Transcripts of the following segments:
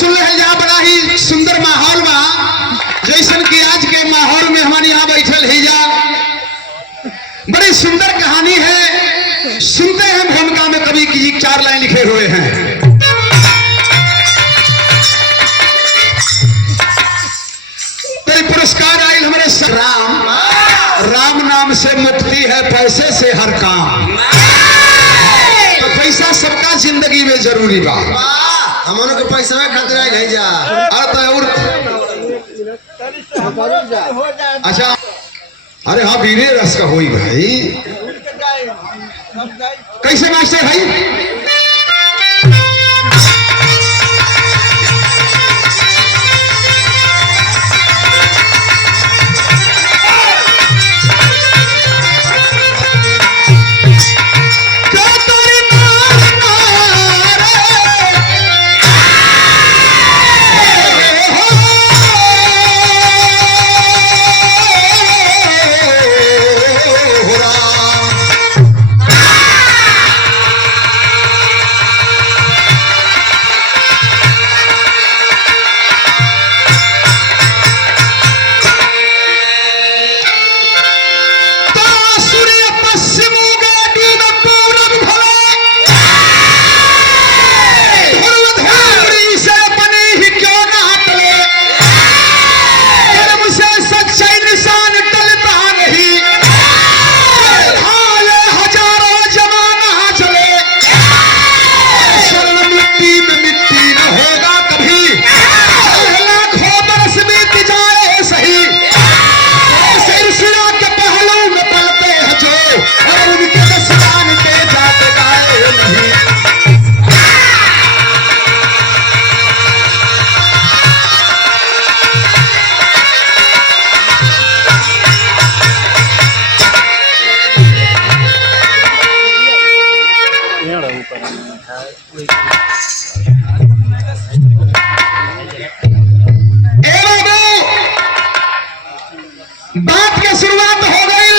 सुन ले जा बड़ा ही सुंदर माहौल बा जैसन कि आज के माहौल में हमारे यहाँ बैठल है जा बड़ी सुंदर कहानी है। सुनते हैं भूमिका में कवि की 4 लाइन लिखे हुए हैं। तो पुरस्कार आयल हमारे राम नाम से मुक्ति है, पैसे से हर काम। तो पैसा सबका जिंदगी में जरूरी बा, हमनों के पैसा खातिर आई नहीं जा। अच्छा अरे हाँ वीरे रस का होई भाई। कैसे मास्टर भाई? बात की शुरुआत हो गई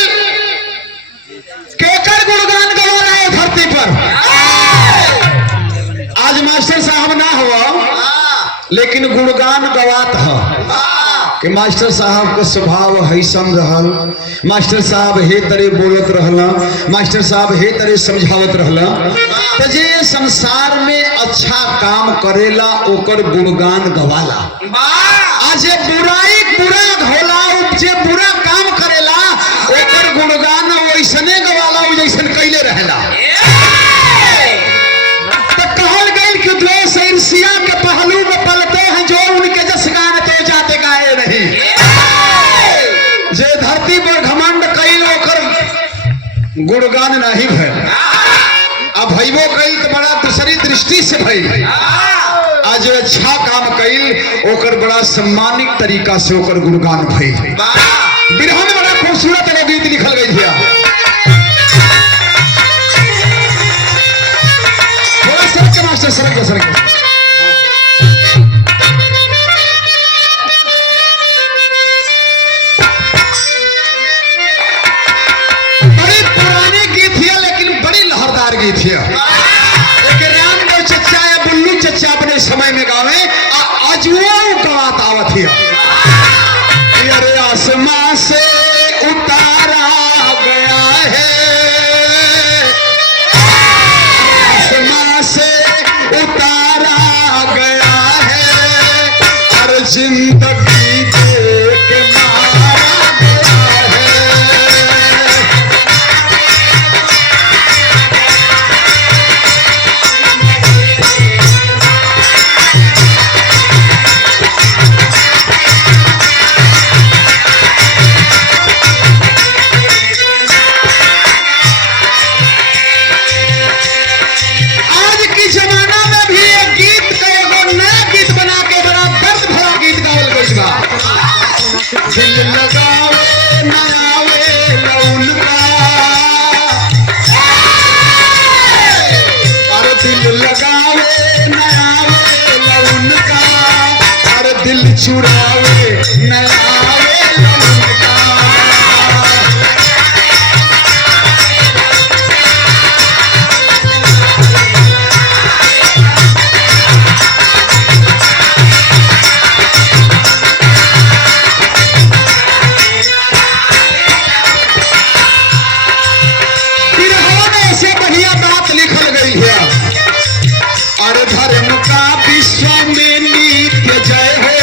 केकर गुणगान गवाना है धरती पर। आज मास्टर साहब ना हुआ लेकिन गुणगान गवात है कि मास्टर साहब का स्वभाव हैसन रहल, मास्टर साहब हे तरे बोलत रहला, मास्टर साहब हे तरे समझावत रहला। तो जे संसार में अच्छा काम करेला ओकर गुणगान गवाला। आज बुराई पूरा होला, जे बुरा काम करेला ओकर गुणगान वैसने गवाला जैसन कैले रहेला। तो कहल गई कि द्वेष ईर्ष्या के पहलू में पलते हैं, जो उनके जस गान तो जाते गाए नहीं। जे धरती पर घमंड कैल ओकर गुणगान नहीं भइल, अब भइबो कैल तो बड़ा दूसरी दृष्टि से भइल। आज अच्छा काम कैल ओकर बड़ा सम्मानित तरीका से ओकर गुणगान भइल। बिरहा में बड़ा खूबसूरत एगो गीत लिखल गई है। थोड़ा सरक के मास्टर सरक के बड़ी पुरानी गीत है लेकिन बड़ी लहरदार गीत है। रामदेव चचा या बुल्लू चचा अपने समय में गावे, आज वो गवात आवत है। अरे आसमां से उतारा गया है, आसमां से उतारा गया है, और जिंदगी दे के मारा गया है। जमाना में भी एक गीत का एगो नया गीत बना के बड़ा दर्द भरा गीत गावल गई अरे धर्म का विश्व में नित्य जय हो,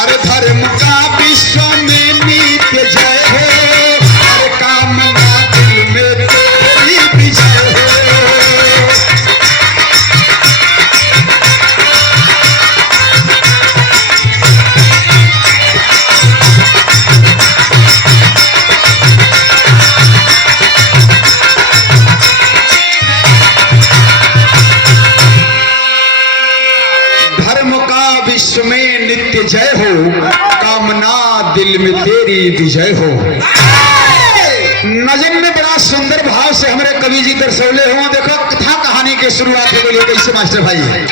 अरे धर्म का विश्व में नित्य जय हो, अरे कामना दिल में तेरी विजय हो। धर्म का विश्व में नित्य जय हो, कामना दिल में तेरी विजय हो। नजम में बड़ा सुंदर भाव से हमारे कवि जी दर्शौले हुआ। देखो कथा कहानी के शुरुआत हो गई कैसे मास्टर भाई।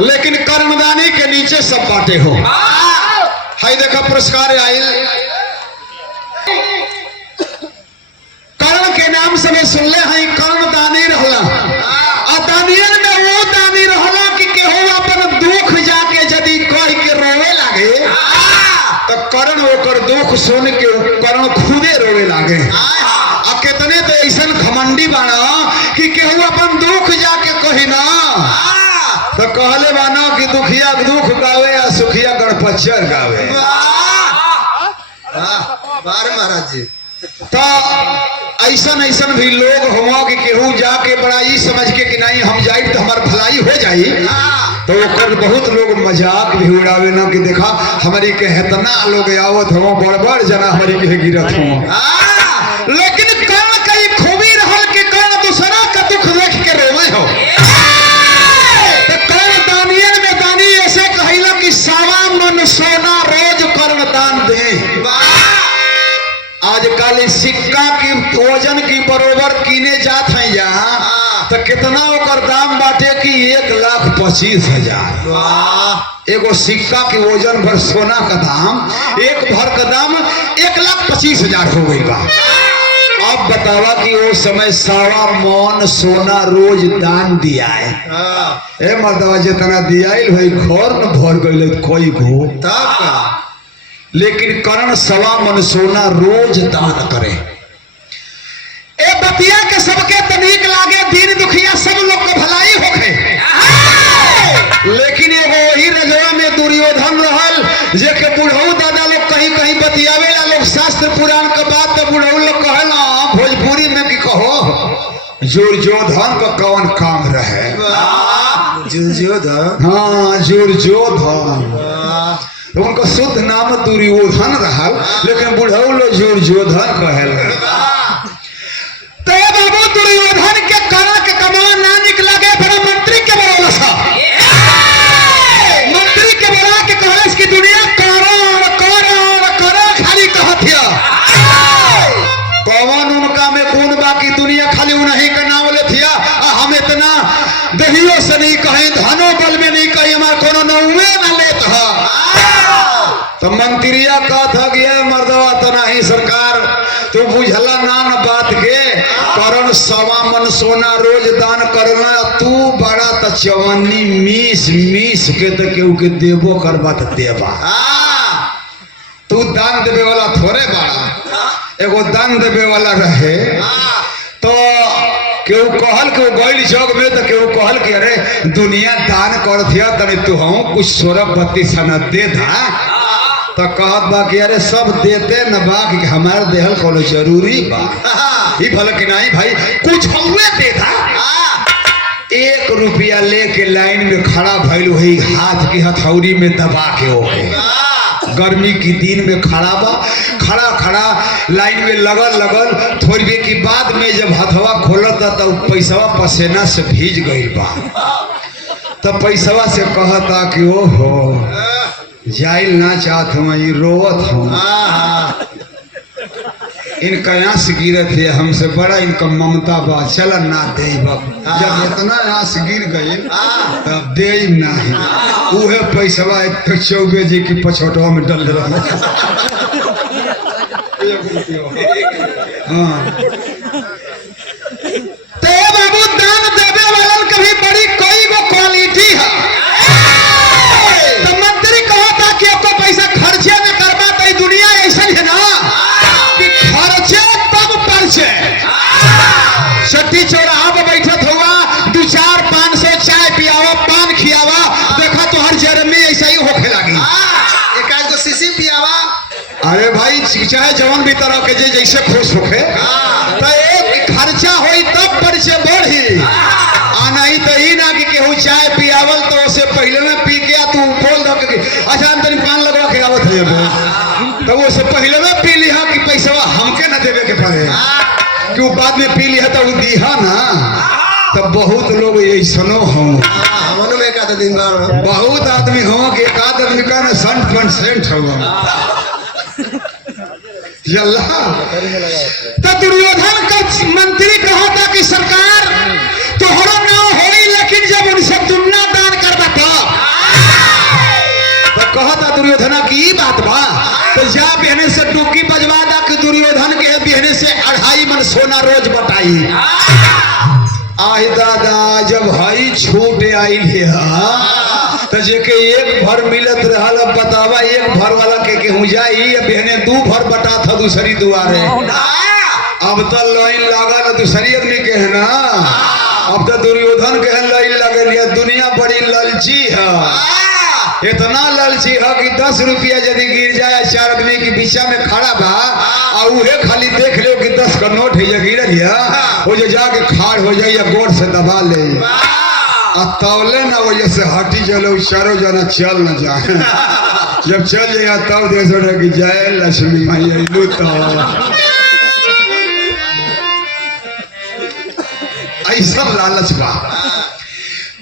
लेकिन कर्मदानी के नीचे सब बाटे हो। हाय देखा पुरस्कार आयल कर्ण के नाम से मैं सुन ले हैं। कर्मदानी रहला और दानियल में वो दानी रहला कि केहू अपन दुख जाके यदि कह के रोवे लागे तो कर्ण ओकर दुख सुन के कर्ण खुदे रोवे लागे। आ कितने तो ऐसा घमंडी बाना कि केहू अपन दुख जाके कही ना तो कहले बाना कि दुखिया दुख गावे या सुखिया गणपचर गावे। बार महाराज जी तो ऐसा ऐसा भी लोग हुआ कि केहू जाके बड़ा ई समझ के कि नहीं हम जाए तो हमार भलाई हो जाई तो ओकर बहुत लोग मजाक भी उड़ावे ना कि देखा हमारी के इतना लोग आवत हो बड़ बड़ जना हमारी के गिरत हो। लेकिन कर्ण कई खूबी रहल कि कर्ण दूसरा का दुख देख के रोवे हो। सावा मन सोना रोज कर्ण दान दे। आजकल सिक्का की वजन की बरोबर कीने जात है यहाँ तो कितना ओकर दाम बाटे कि 1,25,000। एगो सिक्का के वजन भर सोना का दाम एक भर का दाम 1,25,000 हो गई बा। अब बतावा कि वो समय सावा मन सोना रोज दान दिया है। ए मर्दवा जितना दिया भाई घर न भर गई कोई को तब का। लेकिन कर्ण सवा मन सोना रोज दान करे। ए बतिया के सबके तनीक लागे दीन दुखिया सब लोग को भलाई होखे। लेकिन एगो वही रजवा में दुर्योधन रहल जे के बुढ़ऊ दादा लोग कहीं कहीं बतियावेला लोग शास्त्र पुराण के बात तो बुढ़ऊ लोग कहला भोजपुरी में कि कहो दुर्योधन का कौन काम रहे। दुर्योधन हाँ दुर्योधन तो उनका शुद्ध नाम दुर्योधन रहल लेकिन बुढ़ऊ लोग दुर्योधन कहल। तो बाबू दुर्योधन के करा के कमान ना निकला गए बड़ा मंत्री के धनो बल में नहीं कही हमार कोनो नौवे न लेत ह तो मंत्रिया कहत ह कि मर्दवा तो नहीं सरकार तू बुझला ना न बात के करण 1.25 मन सोना रोज दान करना तू बड़ा त चवन्नी मीस मीस के त केहू के देबो करबा त देबा तू दान देवे वाला थोड़े बड़ा एगो दान देवे वाला रहे तो केहू कहल के गैल चौक में तो केहू कहल कि अरे दुनिया दान कर दिया तनी तू हम कुछ 16-32 सना दे दा तो कहत बा कि अरे सब देते न बा कि हमारे देहल कोनो जरूरी बा ई भले कि नहीं भाई कुछ हुए दे दा 1 रुपया लेके लाइन में खड़ा भइल वही हाथ की हथौड़ी में दबा के ओके गर्मी की दिन में खड़ा बा खड़ा लाइन में लगल थोड़ी देर के बाद में जब हथवा खोलता तो पैसवा पसेना से भीज गई बा तब पैसवा से कहता कि ओहो जाइल ना चाहत हूँ ये रोवत हूँ इनका आंस गिरत है हमसे बड़ा इनका ममता बा चल ना दे जब इतना आंस गिर गई तब दे नहीं उहे पैसवा एक चौबे जी की पछोटवा में डल रहा तो बाबू दान देवे वालन कभी बड़ी कोई वो क्वालिटी है तो मंत्री कहा था कि आपको पैसा खर्चे न करवा तो दुनिया ऐसा है ना कि खर्चे तब परचे छठी चौराहा पे बैठत हुआ 2-4-500 चाय पियावा पान खियावा देखा तो हर जन्म में ऐसा ही होखे लगी एक सीसी पियावा अरे भाई चाहे जवान भी तरह के जैसे खुश होखे तो एक खर्चा होई तब परिचय बढ़ी आ नहीं तो ही ना कि केहू चाय पियावल तो उससे पहले में पी के तू बोल दो कि अच्छा तनी पान लगवा के आवत है तो वो से पहले में पी लिहा कि पैसा हमके ना देवे के पड़े कि वो बाद में पी लिहा तो वो दीहा ना तो बहुत लोग ऐसनो हो हमनो में एक दिन बहुत आदमी हो कि एक आदमी का ना 100% हो तो दुर्योधन का मंत्री कहा था कि सरकार तोहरो ना होई लेकिन जब उनसे तुमना दान करबा तो कहा था दुर्योधन की बात बा तो जा बहने से टूकी बजवा दा कि दुर्योधन के बहने से 2.5 मन सोना रोज बटाई आही दादा जब हई छूट आइल है तो जेके एक भर मिलत रहल अब बतावा एक भर वाला के केहू जाई बहने 2 भर बटा था दूसरी दुआरे अब तो लाइन लगा दूसरी आदमी के है ना अब तो दुर्योधन के लाइन लगल दुनिया बड़ी ललची है इतना ललची है कि 10 रुपया यदि गिर जाए 4 आदमी के बीचा में खड़ा बा और उहे खाली देख लो कि 10 का नोट है गिरल है वो जो जाके खाड़ हो जाए या गोड़ से दबा ले तौले ना वजह से हटी चलो चारों जना चल न जाए जब चल जाए तब देखो कि जय लक्ष्मी मैया लू तो ऐसा लालच बा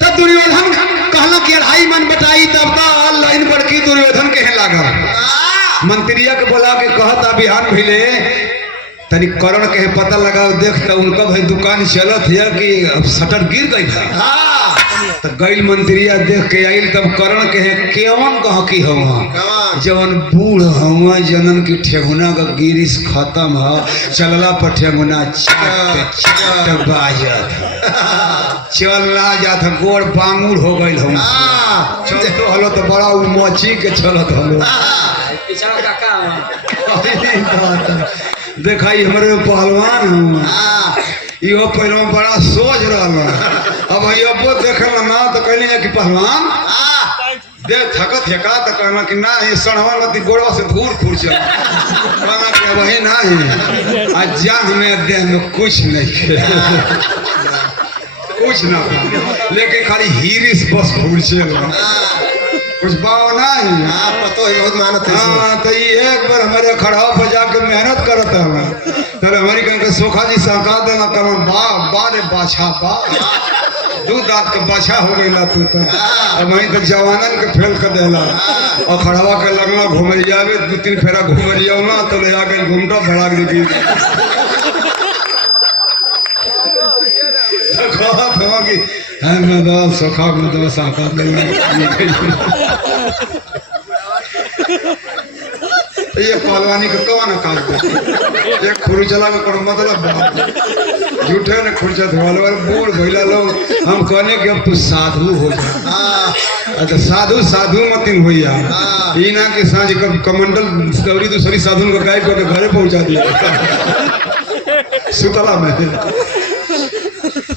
तब दुर्योधन कहला कि 2.5 मन बटाई तब तो लाइन बड़की दुर्योधन के लागल मंत्रिया के बोला के कहता बिहान भिले तनी करण के पता लगाओ देख तो उनका भाई दुकान चलत है कि शटर गिर गई था तो गैल मंत्रिया देख के आइल तब करण के केवन कह की हुआ जवन बूढ़ हुआ जनन की ठेहुना का गिरिश खत्म है चलला पर ठेहुना चट बाजत चल ना जात गोड़ बांगुर हो गइल हम चलतो हलो तो बड़ा उमची के चलत हलो देखाई हमारे पहलवान हूँ यो पहले बड़ा सोच रहा अब अबो देखल ना तो कहली कि पहलवान दे थकत थका तो कहना कि ना ये सड़वा मत गोड़वा से धूल फूल चल कहना कि वही ना है आज जान में देह में कुछ नहीं कुछ ना लेकिन खाली हीरिस बस फूल चल कुछ बाव नहीं पतो है बहुत मेहनत है हाँ तो ये एक बार हमारे खड़ाव पर जाके मेहनत करता है फिर हमारी कहीं सोखा जी सहका देना कर बा रे बाछा बा 2 दांत का बाछा हो गया तू तो अब वहीं तो जवानन के फेल कर देला और खड़ावा के लगना घुमरिया भी 2-3 फेरा घुमरिया ना तो ले आके घूमता भड़ा दी तो कहा कि है मैं दवा सखा में दवा साका ये पहलवानी का कौन काम करते ये खुरचला में कोनो मतलब बात झूठे ने खुरचा धोवाले वाले बूढ़ भइला लोग हम कहने कि अब तू साधु हो जा अच्छा साधु साधु मतिन होइया ई ना के सांझ कमंडल दौरी दूसरी साधु को गाइड करके घरे पहुंचा दिया सुतला में तो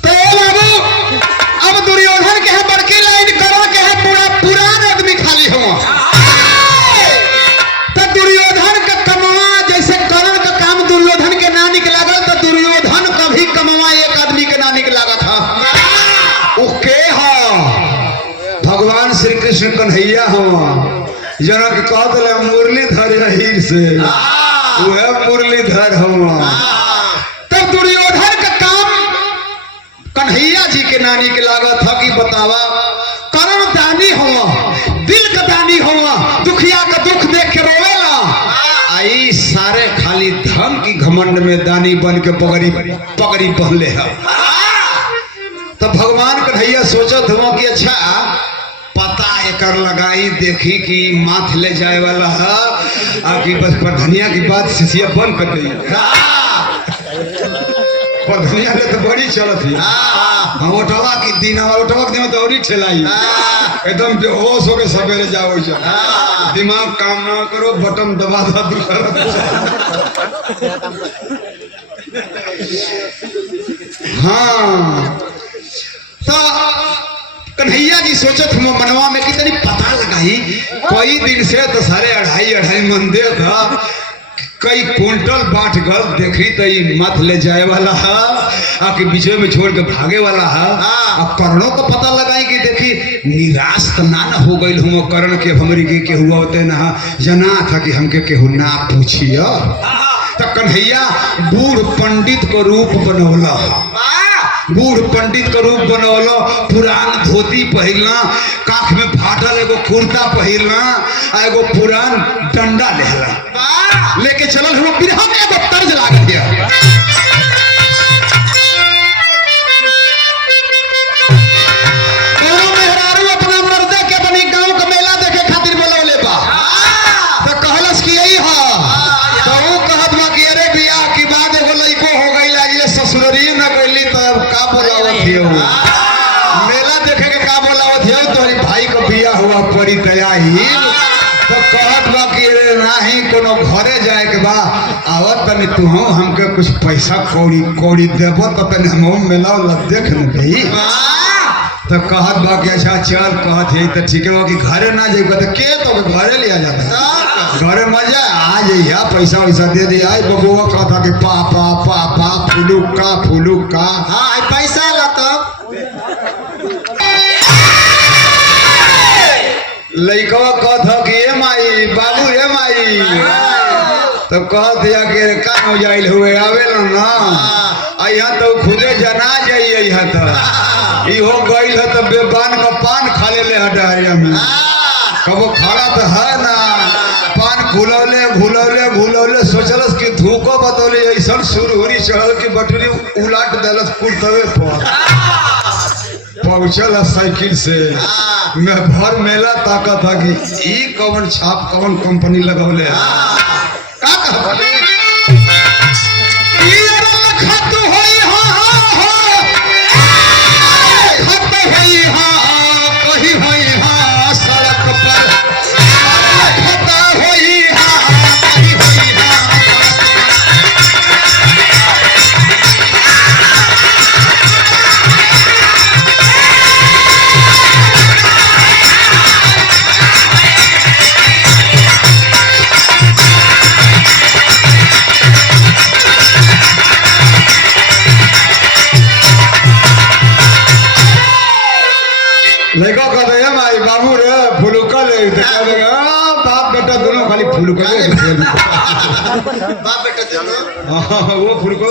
बाबू अब दुर्योधन के है बड़की लाइन करो के है पूरा पुरान आदमी खाली हुआ दुर्योधन का कमवा जैसे कर्ण का काम दुर्योधन के ना निकला तो दुर्योधन का भी कमवा एक आदमी के ना निकला था ओके भगवान श्री कृष्ण कन्हैया हो जना के कहते मुरलीधर हीर से वह मुरलीधर हो तब दुर्योधन का काम कन्हैया जी के नानी के लागत था कि बतावा कर्ण दानी हुआ दिल का दानी हुआ दुखिया का दुख देख के रोवेला आई सारे खाली धन की घमंड में दानी बन के पगड़ी पहले है तो भगवान कन्हैया सोचत हुआ कि अच्छा पता एकर लगाई देखी कि माथ ले जाए वाला है आकि बस पढ़निया की बात सिसिया बंद कर दी पढ़निया ले तो बड़ी चलत थी ओटवा की दिन ओटवा के दिन तो औरी ठेलाई एकदम बेहोश होके सवेरे जाओ दिमाग काम ना करो बटन दबा दो हाँ तो कन्हैया जी सोचत हम मनवा में कि तनी पता लगाई कई दिन से तो सारे अढ़ाई मन दे था कई क्विंटल बाट गल देखी तो मत ले जाए वाला है आके बीचे में छोड़ के भागे वाला है अब कर्णों का पता लगाई कि देखी निराश तो ना हो गई हूँ कर्ण के हमरी के हुआ होते ना जना था कि हमके केहू ना पूछिए तो कन्हैया बूढ़ पंडित को रूप बनौला बूढ़ पंडित का रूप बनौलो पुरान धोती पहिरना काख में फाटल एगो कुर्ता पहिरना एगो पुरान डंडा लेहला लेके चलल हम बिरहा में एगो तर्ज लागत है कोनो मेहरारू अपना मर्दे के बनी गांव का मेला देखे खातिर बोलौले बा तो कहलस कि यही हां तो वो कहत बा कि अरे बियाह की बाद एगो लइको हो गई लागिले ससुररी न गईली तब का बोलावत हियो मेला देखे के का बोलावत हियो तोरी भाई का बियाह हुआ परी तयाही तो कहत बा कि रे नाही कोनो घरे जाए के बा आवत तनी तू हमके कुछ पैसा कौड़ी देबो तो तनी हम मेला देख न गई तो कहत बा कि अच्छा चल कहत है तो ठीक है कि घरे ना जाइबा तो के तो घरे लिया जाता घरे मजा आ जाइया पैसा वैसा दे दिया आई बबुआ कहता कि पापा फुलुका हाँ पैसा ला लइकवा कहता कि ए माई बाबू ए माई तो कह दिया कि काम हो जाइल हुए आवे ना अइहा तो खुदे जना जाइए अइहा तो इहो गइल है तो बेबान का पान खा ले हटारिया में कबो खड़ा तो है ना पान घुलौले सोचलस कि धूको बतौले ऐसा सुरहुरी चढ़ल की बटरी उलाट देलस कुर्तवे पर पहुंचल साइकिल से मैं भर मेला ताका था कि ई कौन छाप कौन कंपनी लगौले का कहबे लड़का कहते हैं माई बाबू रे फुलुका ले बाप बेटा दोनों खाली फुलुका बाप बेटा दोनों वो फुलुका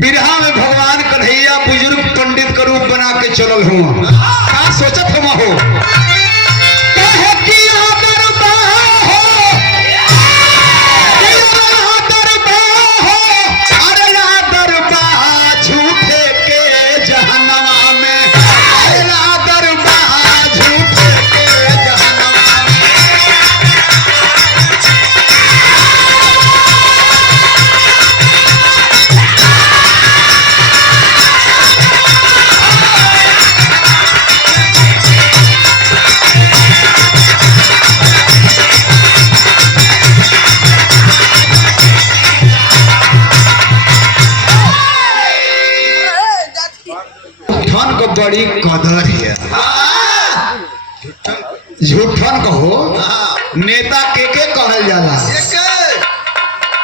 बिरहा में भगवान कन्हैया बुजुर्ग पंडित का रूप बना के चलल हुआ का सोचत हुआ हो अरे झूठन को बड़ी कदर है। झूठन कहो नेता के कहल जाला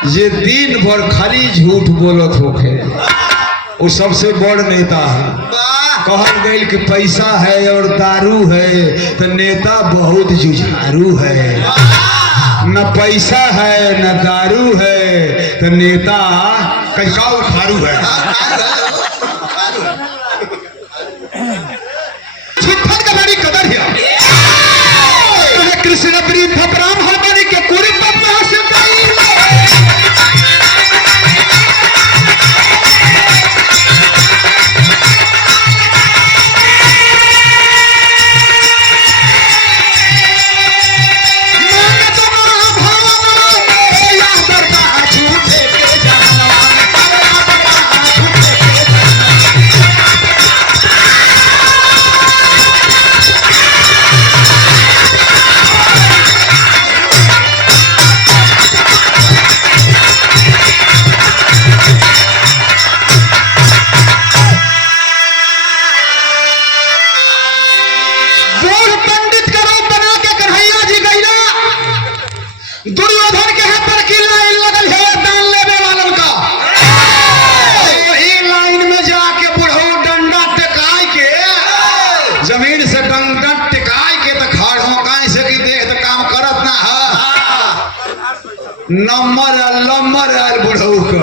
जे दिन भर खाली झूठ बोलत होखे वो सबसे बड़ नेता है। कहल गई कि पैसा है और दारू है तो नेता बहुत जुझारू है। न पैसा है न दारू है तो नेता कैसा उखारू है। झूठन का बड़ी कदर है। कृष्ण प्रीत ब्राह्मण हमारी के पूरी तत्व से दुर्योधन के हाथ पर की लाइन लगल है दान लेवे वालन का। वही लाइन में जाके बुढ़ऊ डंडा टिकाई के जमीन से डंडा टिकाई के तो खड़ हो काई से की देख तो काम करत ना है। नंबर आल बुढ़ऊ को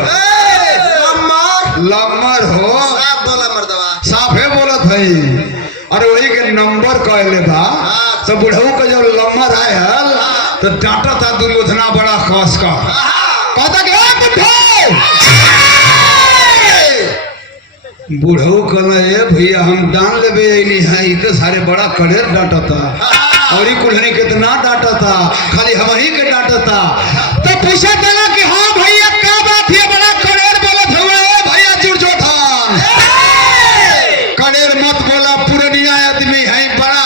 लम्बर हो साफ बोला मर्दवा साफे बोलत है। अरे वही के नंबर कहले बा तो बुढ़ऊ का जब लम्बर आयल तो डांटा था दुर्योधना बड़ा खास का कहता कि बुढ़ऊ कहला ए भैया हम दान लेवे नहीं है इतने सारे बड़ा कड़ेर डांटा था और ही कुल्हनी कितना डांटा था खाली हम ही के डांटा था तो पूछा देना कि हाँ भैया क्या बात है बड़ा कड़ेर बोलत हुआ है भैया दुर्योधन कड़ेर मत बोला पुरनिया आदमी है बड़ा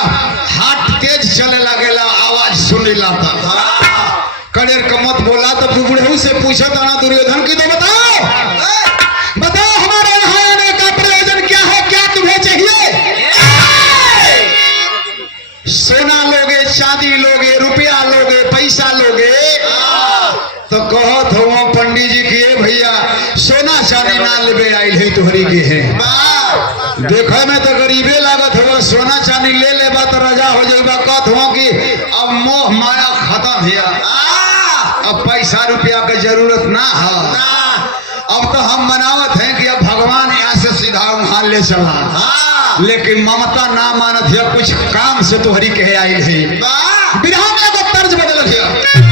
हाथ तेज चले लगेला आवाज सुने लाता कड़ेर का मत बोला तो बुढ़ऊ से पूछा था ना दुर्योधन की तो बताओ हमारे यहाँ आने का प्रयोजन क्या है क्या तुम्हें चाहिए। सोना लोगे चांदी लोगे रुपया लोगे पैसा लोगे तो कहो तो पंडित जी की भैया सोना चांदी ना लेवे आइल है तुहरी के है देखे में तो गरीबे लागत हो सोना चांदी ले लेबा तो राजा हो जाएगा कहत हो कि अब मोह माया खत्म है अब पैसा रुपया की जरूरत ना है। अब तो हम मनावत हैं कि अब भगवान यहाँ से सीधा वहां ले चला लेकिन ममता ना मानत है कुछ काम से तुहरी कहे आई है। बिरहा में तो तर्ज बदल है।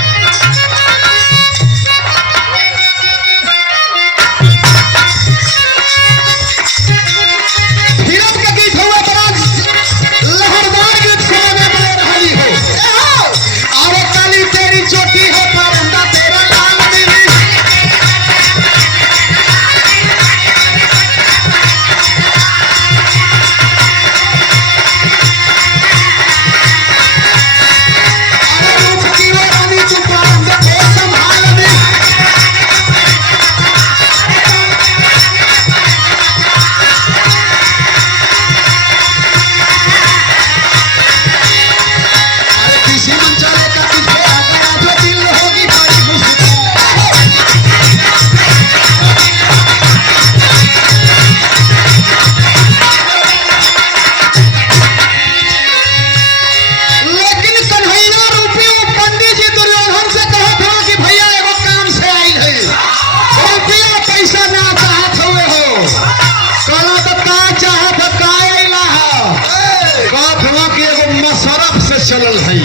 चलल है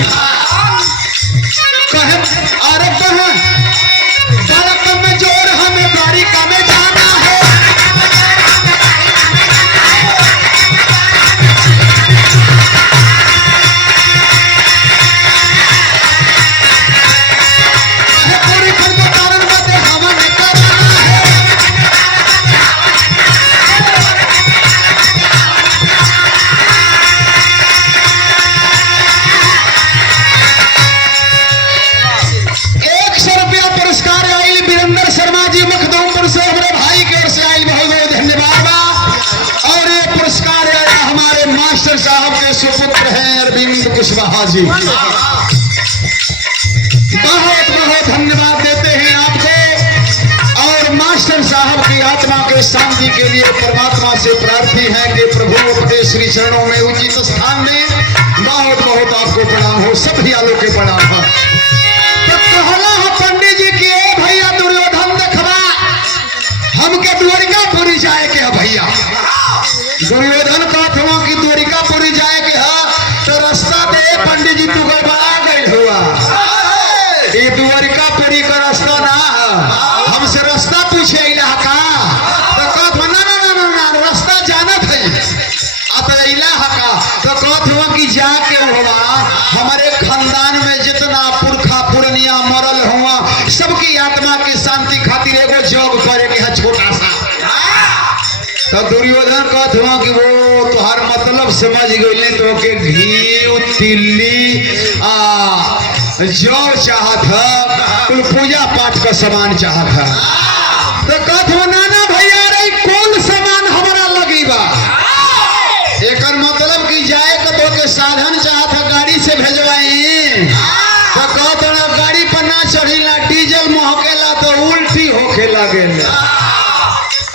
कहे अरे बड़ा कम में जोर हमें बारी का में जाना है। पूरी फल को कारण बातें हमें कराना है। कुशवाहा जी बहुत बहुत धन्यवाद देते हैं आपको। और मास्टर साहब की आत्मा के शांति के लिए परमात्मा से प्रार्थी है कि प्रभु अपने श्री चरणों में उचित स्थान में बहुत बहुत आपको प्रणाम हो, सब आलोक के प्रणाम हो। तो कहला है पंडित जी की भैया दुर्योधन देखबा हमके द्वारिकापुरी जाए के है भैया। दुर्योधन कहत हुआ कि द्वारिकापुरी जाए के है तो रास्ता दे पंडित जी तू गड़बड़ा गई हुआ। ये द्वारिकापुरी का रास्ता ना हमसे रास्ता पूछे इलाहा का तो कहत हुआ ना रास्ता जानत है आता इलाहा का तो कहत हुआ कि जाके हुआ हमारे खानदान में जितना पुरखा पुरनिया मरल हुआ सबकी आत्मा की शांति खातिर एगो जग करे के है छोटा सा। तो दुर्योधन कहत हुआ कि वो तुहार मतलब समझ गई तो के घी तिल्ली जौ चाहत है कुल पूजा पाठ का सामान चाहत है। तो कहत हुआ नाना भैया रे कौन सामान हमारा लगी बा एकर मतलब कि जाए तो के साधन चाहत है गाड़ी से भेजवाई तो कहत ना गाड़ी पर ना चढ़ीला डीजल महकेला तो उल्टी होके लागेला।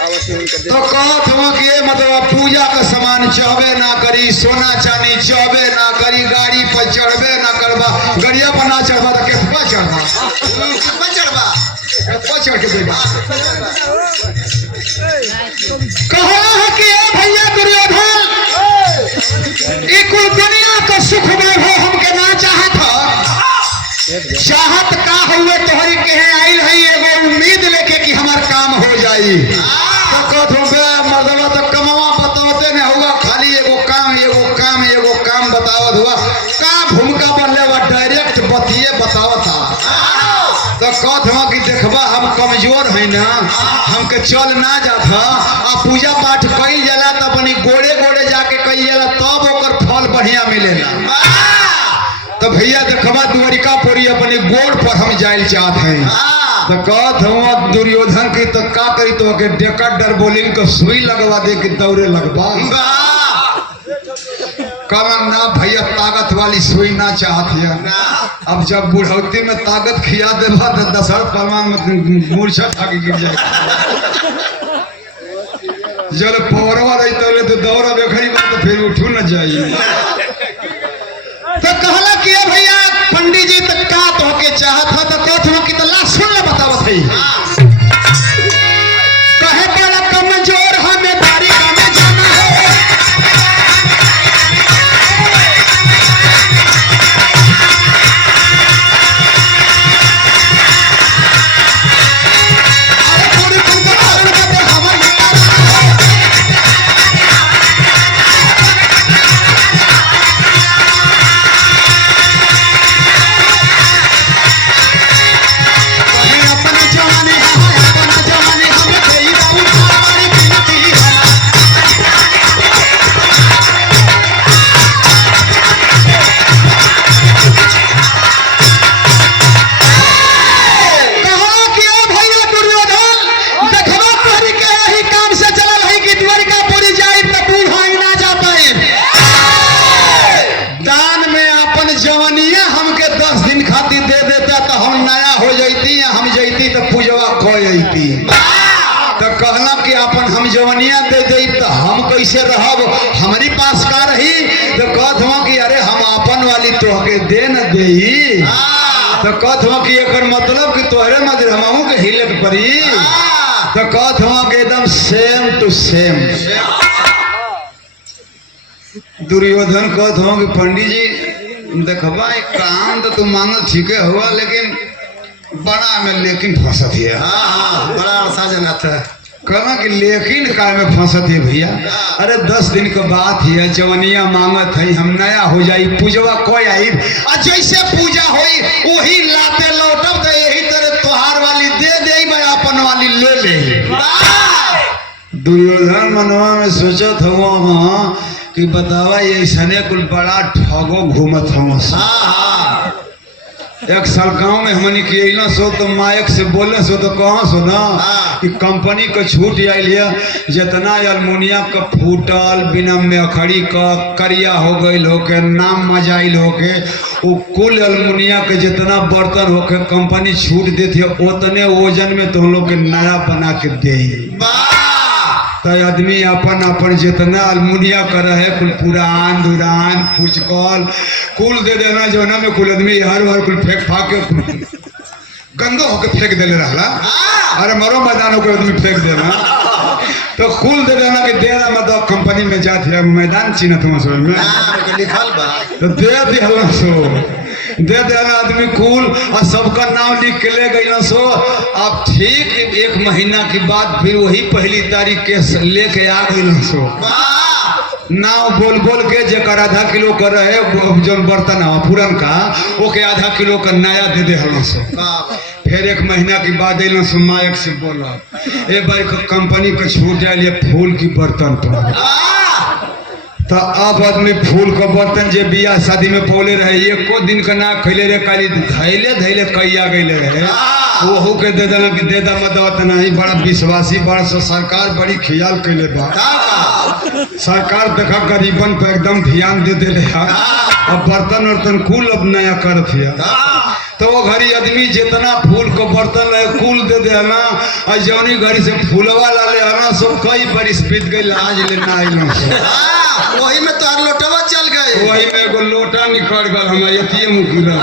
तो कहत हुआ कि ये मतलब पूजा का सामान चढ़बे ना करी सोना चांदी चढ़बे ना करी गाड़ी पर चढ़बे ना करबा गड़िया पर ना चढ़बा तो केतबा चढ़बा चढ़ के देबा। कहा है कि ए भैया दुर्योधन ई कुल दुनिया का सुख वैभव हमके ना चाहत चाहत का हुए तोहरी के आइल है एगो उम्मीद लेके कि हमार काम हो जाई। तो कहत हो मर्दवा तो कमावा बतावते न हुआ खाली एगो काम बतावत हुआ का भूमिका बनले हुआ डायरेक्ट बतिए बतावत था। तो कहत हुआ कि देखबा हम कमजोर है ना हमके चल ना जात है आ पूजा पाठ कई जाला तो अपनी गोड़े गोड़े जाके कई जाला तब ओकर फल बढ़िया मिलेला। तो भैया देखबा द्वारिकापुरी अपने गोड़ पर हम जाइल चाहत हैं। तो कहत हुआ दुर्योधन की तो का करी तो के डेकर डरबोलिन को सुई लगवा दे के दौड़े लगवा कहला ना भैया ताकत वाली सुई ना चाहत है। अब जब बुढ़ौती में ताकत खिया देबा तो दशरथ परमान में मूर्छा खा के गिर जाए जल पौरवा रही तो दौड़ा बेखरी बात तो फिर उठू न जाइए। तो कहला कि भैया पंडित जी तक का तो के चाहत है तो कहत हो कि तो ला सुन ले बतावत है कहे बड़ा कमजोर हमें बारी में जाना है अरे पूरी कुंदन में हमर तो कहला कि अपन हम जवनिया दे दे तो हम कैसे रहब हमारी पास का रही। तो कहत हुआ कि अरे हम अपन वाली तोहके दे न दे तो कहत हुआ कि एकर मतलब कि तोहरे मदर हमहू के हिले के पड़ी। तो कहत हुआ कि एकदम सेम टू सेम। दुर्योधन कहत हुआ कि पंडित जी देखबा एक काम तो तुम मानो ठीक हुआ लेकिन बड़ा में लेकिन फंसत है। बड़ा साजनाथ है कहना कि लेकिन का में फंसत है भैया। अरे 10 दिन के बात है जवनिया मांगत है हम नया हो जाई पूजवा कोई आई जैसे पूजा होई वही लाते लौटब तो यही तरह तोहार वाली दे दे मैं अपन वाली ले ले। दुर्योधन मनवा में सोचत हुआ कि बतावा ये ऐसने कुल बड़ा ठगो घूमत हम एक साल गांव में हमने किए सो तो माइक से बोले सो तो कहाँ सो ना कि कंपनी का छूट आयल है जितना अल्मुनिया का फूटल बिना में अखड़ी का करिया हो गई होके नाम मजाइल होके वो कुल अल्मुनिया के जितना बर्तन होके कंपनी छूट देती है उतने वजन में तो हम लोग के नया बना के दे तो आदमी अपन अपन जितना अल्मुनिया कर है कुल पुरान दुरान फुचकल कुल दे देना जो ना में कुल आदमी हर कुल फेंक फाक के गंदो होके फेंक देले रहला अरे मरो मैदान होकर आदमी फेंक देना तो कुल दे देना कि दे रहा मतलब कंपनी में जाते है मैदान चिन्ह तुम समझ में लिखल बा तो दे दिया सो दे देना आदमी कुल और सबका नाम लिख के ले गई सो अब ठीक 1 महीना के बाद फिर वही पहली तारीख के लेके आ गई सो नाव बोल बोल के जकर आधा किलो का रहे जो बर्तन है पुरन का ओके आधा किलो का नया दे दे हलो सो फिर 1 महीना के बाद अल सो माइक से बोला एक बार कंपनी का छूट जाए फूल की बर्तन पर तो अब आदमी फूल का बर्तन जे बियाह शादी में बोले रहे एको दिन का ना खैले रहे खाली धैले धैले कैया गए रहे वहू के दे देना कि दे दा मत नहीं बड़ा विश्वासी बड़ा सा सरकार बड़ी ख्याल कैले बा सरकार देखा गरीबन पे एकदम ध्यान दे दे अब बर्तन वर्तन कुल अब नया कर तो वो घड़ी आदमी जितना फूल को बर्तन रहे कुल दे दे ना और जौनी घड़ी से फूलवा ला ले ना सब कई बरिस बीत गई आज लेना आई वही में तार लोटवा चल गए वही में एगो लोटा निकल गल हमारे अतिये मुखिया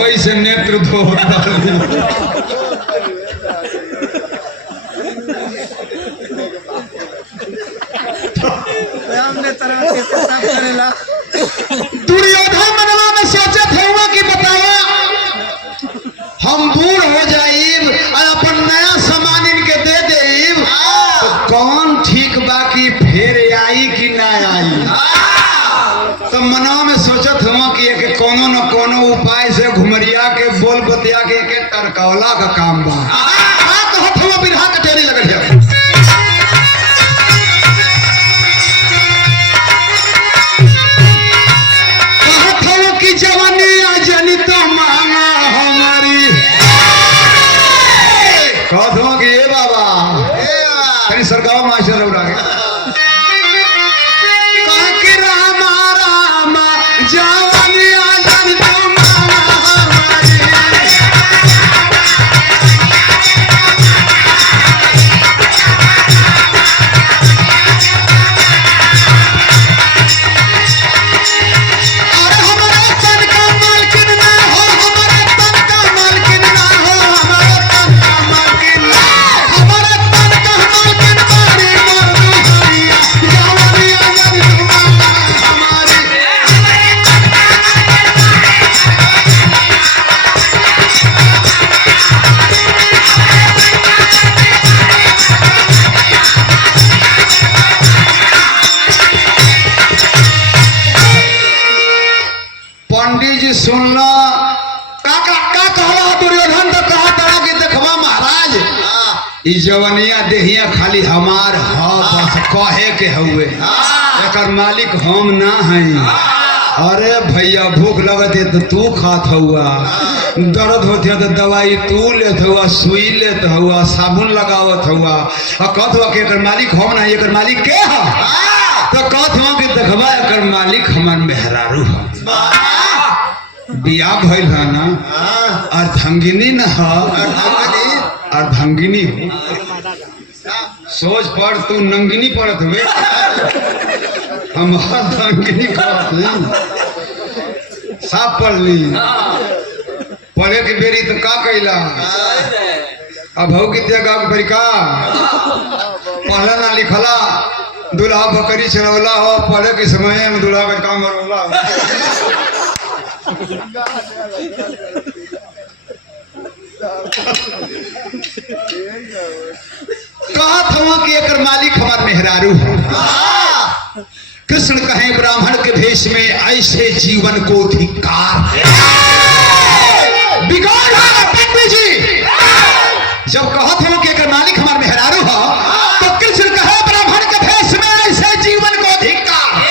वही से नेत्र धोता दुर्योधन मनवा में सोचे थे कि बतावा हम बूढ़ हो जाइब और अपन नया सामान इनके दे देब तो कौन ठीक बाकी फिर आई कि ना आई तो मनवा में सोचत हुआ कि एक कोनो न कोनो उपाय से घुमरिया के बोल बतिया के एक टरकौला का काम बा कहत हुआ बिरहा कटेरी लगल है जवानी जनित मांगा हमारी कहत कि ए बाबा कहीं सरकार मास्टर उड़ा के कह के रामा रामा जवानी जनित मांगा हमारी पंडित जी सुनला का कहला दुर्योधन तो कहा तड़ा कि देखवा महाराज ई जवनिया देहिया खाली हमार ह बस कहे के हुए एकर मालिक हम ना हई अरे भैया भूख लगत है तो तू खात हुआ दर्द होती है तो दवाई तू लेत हुआ सुई लेत हुआ साबुन लगावत हुआ और कहत हुआ कि एकर मालिक हम ना एकर मालिक के है तो कहत हुआ कि देखवा एकर मालिक हमार मेहरारू है बियाह भइल है ना अर्धांगिनी न अर्धांगिनी सोच पर तू नंगिनी पड़त हुए हम अर्धांगिनी साफ पढ़ ली पढ़े की बेरी तो का कैला अब हो कि त्यागा बरिका पढ़ला ना लिखला दूल्हा बकरी चलवला हो पढ़े के समय में दूल्हा का काम मरवला कहा था कि एकर मालिक हमार मेहरारू है कृष्ण कहे ब्राह्मण के भेष में ऐसे जीवन को धिक्कार बिगाड़ पंडित जी जब कहत हो कि एकर मालिक हमार मेहरारू है तो कृष्ण कहे ब्राह्मण के भेष में ऐसे जीवन को धिक्कार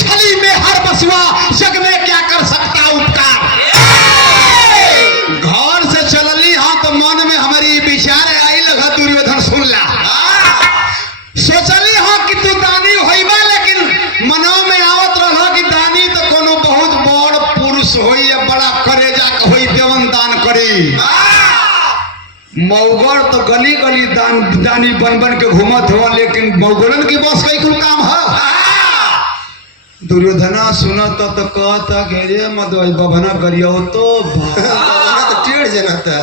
छली में हर बसुआ जग में क्या कर सकता उपकार मऊगड़ तो गली गली दानी बन बन के घूमत हो, लेकिन मऊगड़न की बस कई कुल काम है। दुर्योधना सुनत तो कहता कि रे मदोई बभना करियो तो टेढ़ जना था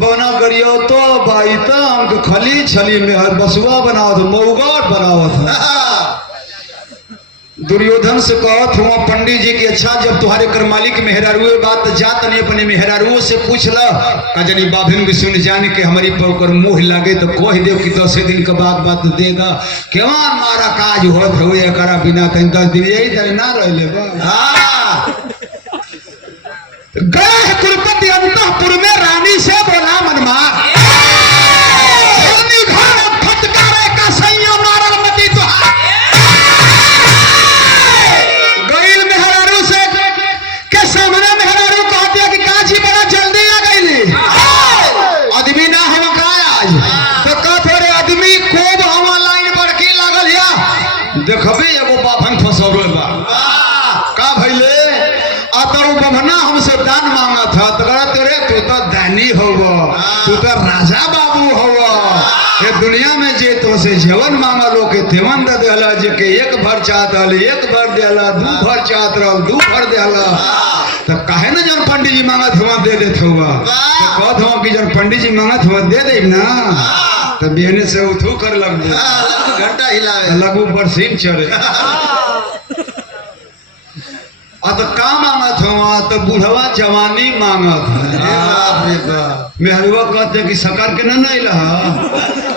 बना करियो तो भाई तो हमको खली छली में हर बसुआ बनाओ तो मऊगड़ बनाओ था। दुर्योधन से कहत हुआ पंडित जी की अच्छा जब तुम्हारे करमाली के मेहरारू बात जात नहीं अपने मेहरारुओं से पूछ ला कजनी बाभिन भी सुन जाने के हमारी पर मुँह लगे तो कह दे कि 10 दिन के बाद बात देगा क्यों मारा काज होत हुए करा बिना 10 दिन यही तरह ना रह ले गए कुलपति अंतपुर में रानी से बोला मनमार देखबे एगो बाभन फसौल बा का भइले अतरु बभना हमसे दान मांगा था तगड़ा तेरे तू तो दानी होवो तू तो राजा बाबू होवो ये दुनिया में जे तो से जीवन मांगा लोग के तेवन दे देला जे के एक भर चाहत हल एक भर देला दू भर चाहत रहल दू भर देला तो काहे न जन पंडित जी मांगत हुआ दे देत हुआ तो कहत हुआ कि जन पंडित जी मांगत हुआ दे दे ना तो बेहने से उठू कर लग घंटा हिलावे लगू पर सीन चढ़े तो का मांगत हुआ तो बुढ़वा जवानी मांगत मेहरुआ कहते कि सरकार के ना इला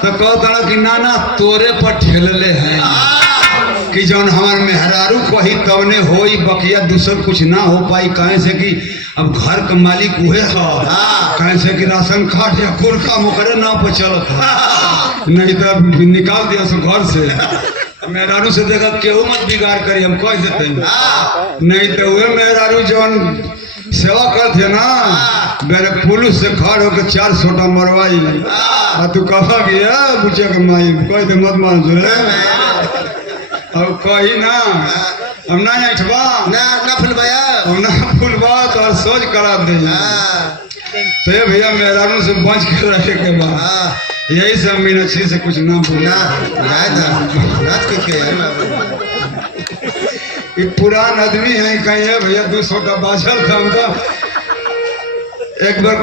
तो कहता कि नाना तोरे पर ठेलले हैं कि जौन हमार मेहरारू कही तवने होई बकिया दूसर कुछ ना हो पाई कहे से कि अब घर का मालिक उहे है कहे से कि राशन कार्ड या कुल काम करे ना पर चलत है नहीं तो निकाल दिया सो घर से मेहरारू से देखा केहू मत बिगाड़ करी हम कह देते नहीं तो वह मेहरारू जौन सेवा करते ना मेरे पुलिस से खड़ होकर 4 सोटा मरवाई तू कहा गया बुचे के माई कह दे मत मान सुने अब कही ना हम ना ऐठबा ना फुलवाया हम ना फुलवा तो सोच करा दे तो ये भैया मेहरारू से बच के रहे के बाद यही सब मीनाक्षी से कुछ ना बोला ये पुरान आदमी है कहीं है भैया 200 का बाछल था उनका एक बार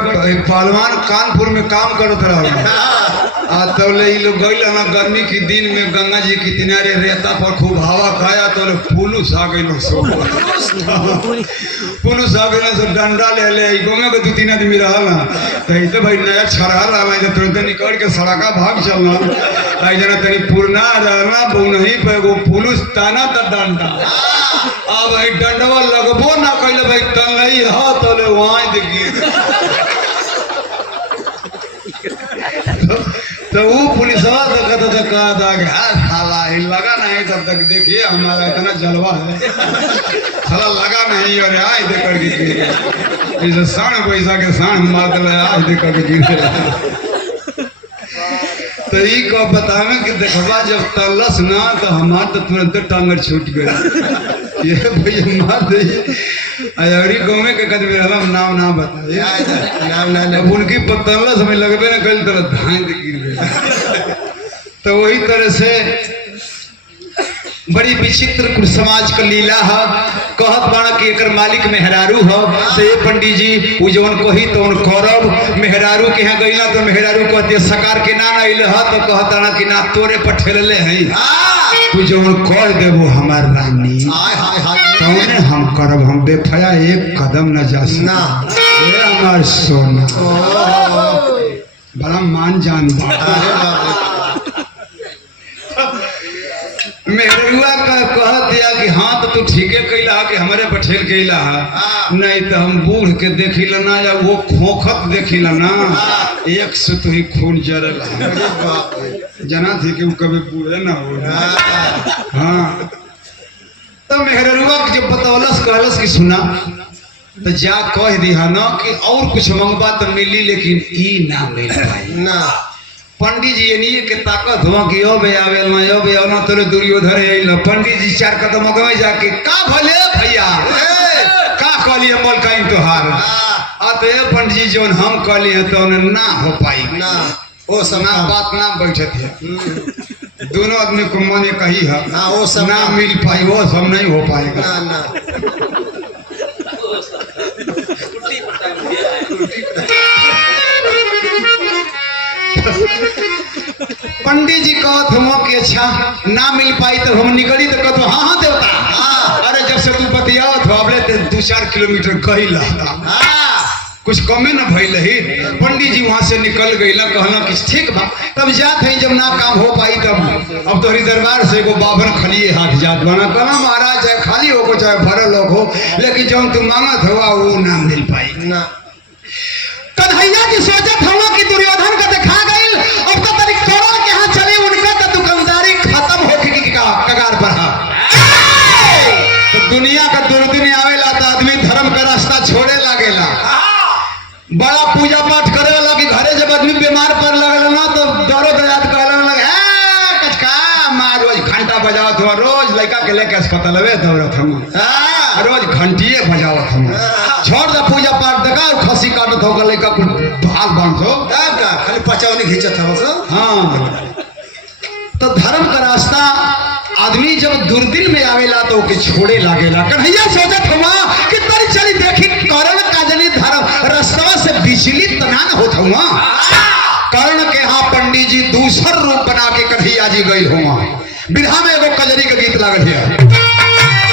पहलवान कानपुर में काम करते रहा तो ले लोग गई ना गर्मी के दिन में गंगा जी के किनारे रेता पर खूब हवा खाया तो पुलिस आ गई सो पुलिस आ गई सो डंडा ले गाँव के 2-3 आदमी रहा ना तो भाई नया छड़ा रहा तो तुरंत निकल के सड़का भाग चलना आई जना तनी पुरना रहना वो नहीं पे वो पुलिस ताना तो डंडा अब भाई डंडवा लगबो ना कैले भाई तन नहीं हा तो ले वहां देखिए तो वो पुलिसवा तो कहता था कहा था कि साला लगा नहीं तब तक देखिए हमारा इतना जलवा है साला लगा नहीं और आए देख करके जैसे 100 पैसा के 100 मार दिला आए देख करके गिर तो ये को बतावे कि देखवा जब तलस ना तो हमार तो तुरंत टांगर छूट गई ये भैया मार दे अरे गाँव के कदम रहला नाम ना बताइए नाम ना अब उनकी तलस हमें लगबे ना कल तरह धान गिर गई तो वही तरह से बड़ी विचित्र कुल समाज का लीला है कहत बाड़ा कि एकर मालिक मेहरारू हो तो ये पंडित जी वो जौन कही तो उन कौरव मेहरारू के यहाँ गईला तो मेहरारू कहते सकार के ना अइल है तो कहता कि ना तोरे पर ठेलले हैं तू जौन कर देबो हमार रानी तौने हम करब हम बेफया एक कदम न जा ना ये हमार सोना बड़ा मान जान मेहरुआ का कह दिया कि हाँ तो तू ठीक है कैला कि हमारे पठेल कैला नहीं तो हम बूढ़ के देखिला ना या वो खोखत देखिला ना एक से तो ही खून जरल जना थी कि वो कभी बूढ़े ना हो हाँ तो मेहरुआ की जब बतौलस कहलस कि सुना तो जा कह दिया ना कि और कुछ मंगवा तो मिली लेकिन ई ना मिल पाई ना पंडित जी ये के ताकत हुआ कि यो बे आवेल ना यो बे ना तोरे दुर्योधन है पंडित जी 4 कदम अगवे जाके का भले भैया का कहलिए मलकाइन तोहार अतः पंडित जी जो हम कहली हैं तो ना हो पाई ना वो सब ना बात ना बैठे थे दोनों आदमी को मने कही है हाँ, वो सब ना मिल पाई वो सब नहीं हो पाएगा ना ना पंडित जी कहत हम कि अच्छा ना मिल पाई तो हम निकली तो कहते हाँ हाँ देवता हाँ। अरे जब से तू बतियावत हो अबले तो 2-4 किलोमीटर कही ला हाँ कुछ कमे न भइल ही पंडित जी वहां से निकल गई कहना कि ठीक बा तब जात है जब ना काम हो पाई तब अब तोहरी दरबार से एगो बाभन खलिए हाथ जात बना कहना महाराज चाहे खाली हो को चाहे भरल हो लेकिन जब तू मांगत हुआ वो ना मिल पाई ना कन्हैया की सोचत हुआ कि दुर्योधन का देखा गई अब तो तरी करोड़ के यहाँ चले उनका तो दुकानदारी खत्म हो की कगार पर तो दुनिया का दुर्दिन आवेला तो आदमी धर्म का रास्ता छोड़े लागेला बड़ा पूजा पाठ करे वाला कि घरे जब आदमी बीमार पड़ लगल ना तो दरो दयाद कहला लगे कचका मार रोज घंटा बजावत हुआ रोज लड़का के लेके अस्पताल में दौड़त हम रोज घंटिए बजावत हम छोड़ दे पूजा पाठ देखा खसी काटत होगा लड़का को हाल बांध हो तब का खाली पचावनी खींचत है सब हाँ तो धर्म का रास्ता आदमी जब दुर्दिन में आवेला तो ओके छोड़े लागेला कन्हैया सोचत हुआ कि तरी चली देखी करण काजनी धर्म रास्ता से विचलित ना होत हुआ कर्ण के हाँ पंडित जी दूसर रूप बना के कन्हैया जी गई हुआ बिरहा में एगो कजरी का गीत लागल है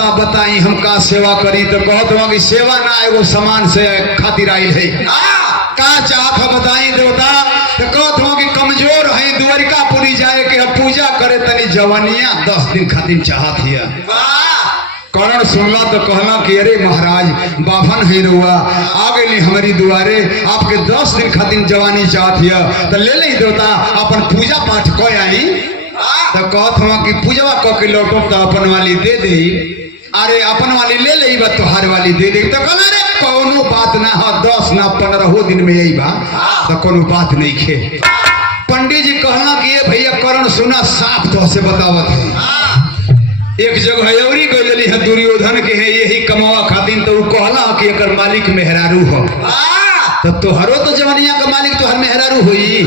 सेवा करी तो कहत हुआ कि सेवा ना एगो सामान से खातिर आइल है का चाहत है बताई देवता तो कहत हुआ कि कमजोर है द्वारिकापुरी जाए के पूजा करे तनी जवानिया 10 दिन खातिर चाहत हिया करण सुनला तो कहला कि अरे महाराज बाभन है रुआ आ गई हमारी दुआरे आपके 10 दिन खातिर जवानी चाहत हिया तो ले ले देवता अपन पूजा पाठ को आई तो कहत हुआ कि पूजवा क के लौटो तो अपन वाली दे दे अरे अपन वाली ले ले बा तोहार वाली दे दे तो कहला रे कोनो बात ना हो 10 ना 15 दिन में यही बा तो कोनो बात नहीं खे पंडित जी कहला कि ये भैया करण सुना साफ तो से बतावत है एक जगह औरी गइली है दुर्योधन के है यही कमावा खातिर तो कहला कि एकर मालिक मेहरारू हो तो तोहरो तो जवानिया का मालिक तोहर मेहरारू होई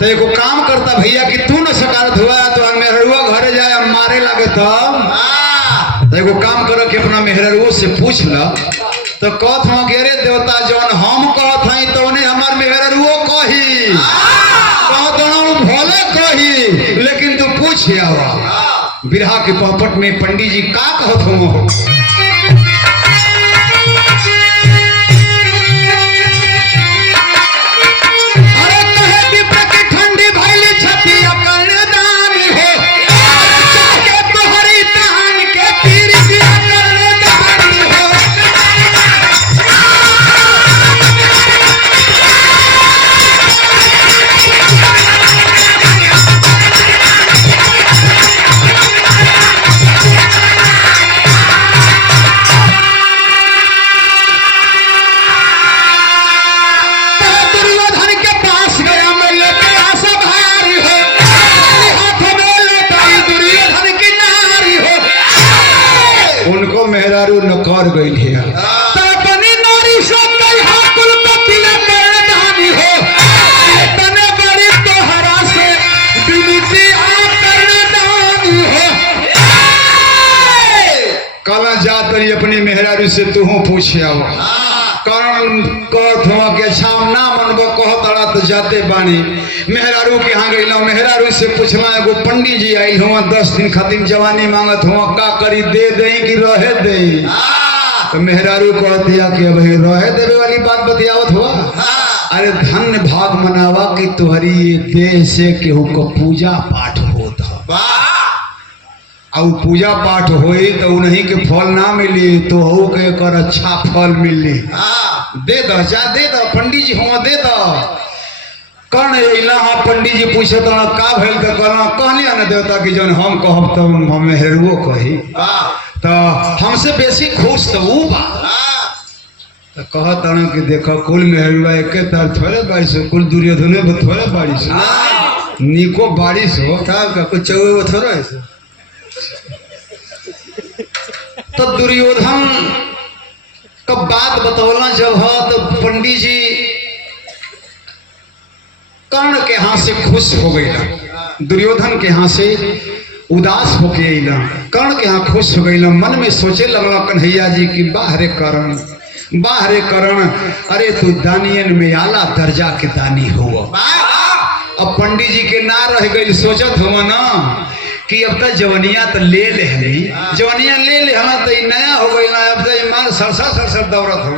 तो एगो काम करता भैया कि तू न सकारत हुआ तो मेहरुआ घरे जाए और मारे लगे तो एगो काम करो कि अपना मेहरुआ से पूछ ल तो कहत हूँ कि अरे देवता जौन हम कहत हई तो उन्हें हमार मेहररुओ कही कहत हूँ भोले कही, लेकिन तू पूछ आवा बिरहा के पॉपट में पंडित जी का कहत हूँ। उनको मेहरारू न कर गई है कला जात रही अपनी मेहरारू से तू पूछे आओ कारण कहत हुआ कि अच्छा ना मनबो कहतड़ा तो जाते बानी मेहरारू के यहाँ गई मेहरारू से पूछना एगो पंडित जी आई हुआ 10 दिन खातिर जवानी मांगत हुआ का करी दे दे कि रहे दे तो मेहरारू कह दिया कि अब रहे देवे वाली बात बतियावत हुआ। अरे धन्य भाग मनावा कि तुहरी ये देह से केहू को पूजा पाठ होता और पूजा पाठ होई तो उन्हीं के फल ना मिली तो हो के कर अच्छा फल मिली दे दो जा दे दो पंडित जी हुआ दे दो कौन हाँ पंडित जी पूछे तो का भेल तो कहलिया ना देवता की जन हम कहब तो हम मेहरुओ कही तो हमसे बेसी खुश तो वो बा तो कहत कि देखो कुल मेहरुआ एक तर थोड़े बारिश हो कुल दुर्योधने थोड़े बारिश हो निको बारिश हो कुछ चौवे थोड़ा है तो दुर्योधन का बात बतौला जब है तो पंडित जी कर्ण के हाथ से खुश हो गई दुर्योधन के हाथ से उदास होके अला कर्ण के यहाँ खुश हो गई मन में सोचे लगला कन्हैया जी की बाहरे करण अरे तू दानियन में आला दर्जा के दानी हुआ। अब पंडित जी के ना रह गई सोचत हुआ ना कि अब तक जवनिया तो ले जवनिया ले तो नया हो गई ना अब तो मार सरसर दौड़त हो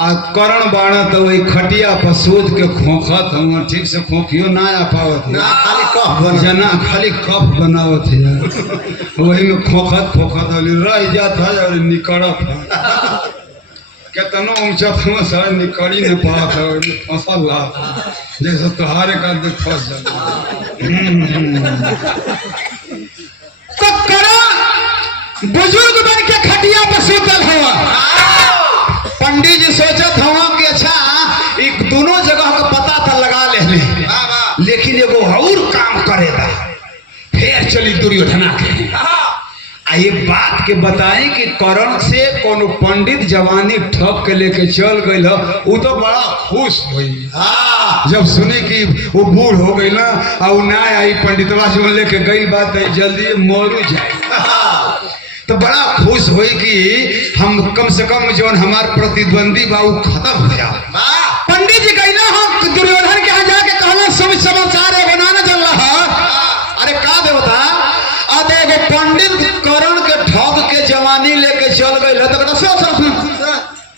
आ करण बाणा तो वही खटिया पर सूद के खोखत हम ठीक से खोखियो ना आ पावत खाली कफ जना खाली कफ बनावत है वही में खोखत रह जात है और निकड़त कितना ऊंचा सर निकड़ी नहीं पात है फसल ला जैसे तुहारे का देख फंस तो करण बुजुर्ग बन के खटिया पर सुतल हुआ पंडित जी सोचत हुआ कि अच्छा एक दोनों जगह का पता था लगा ले लेकिन एगो और काम करेगा फिर चली दुर्योधना के ये बात के बताएं कि करण से कोनो पंडित जवानी ठप के लेके चल गई वो तो बड़ा खुश हुई जब सुने कि वो बूढ़ हो गई ना और ना आई पंडितवा जो लेके गई बात जल्दी मरू जाए तो बड़ा खुश हुई कि हम कम से कम जो हमारे प्रतिद्वंदी बा वो खत्म हो जाए। पंडित जी कही ना हम दुर्योधन के यहाँ जाके कहना सब समाचार है बनाना चल रहा अरे का देवता अरे पंडित करण के ठग के जवानी लेके चल गई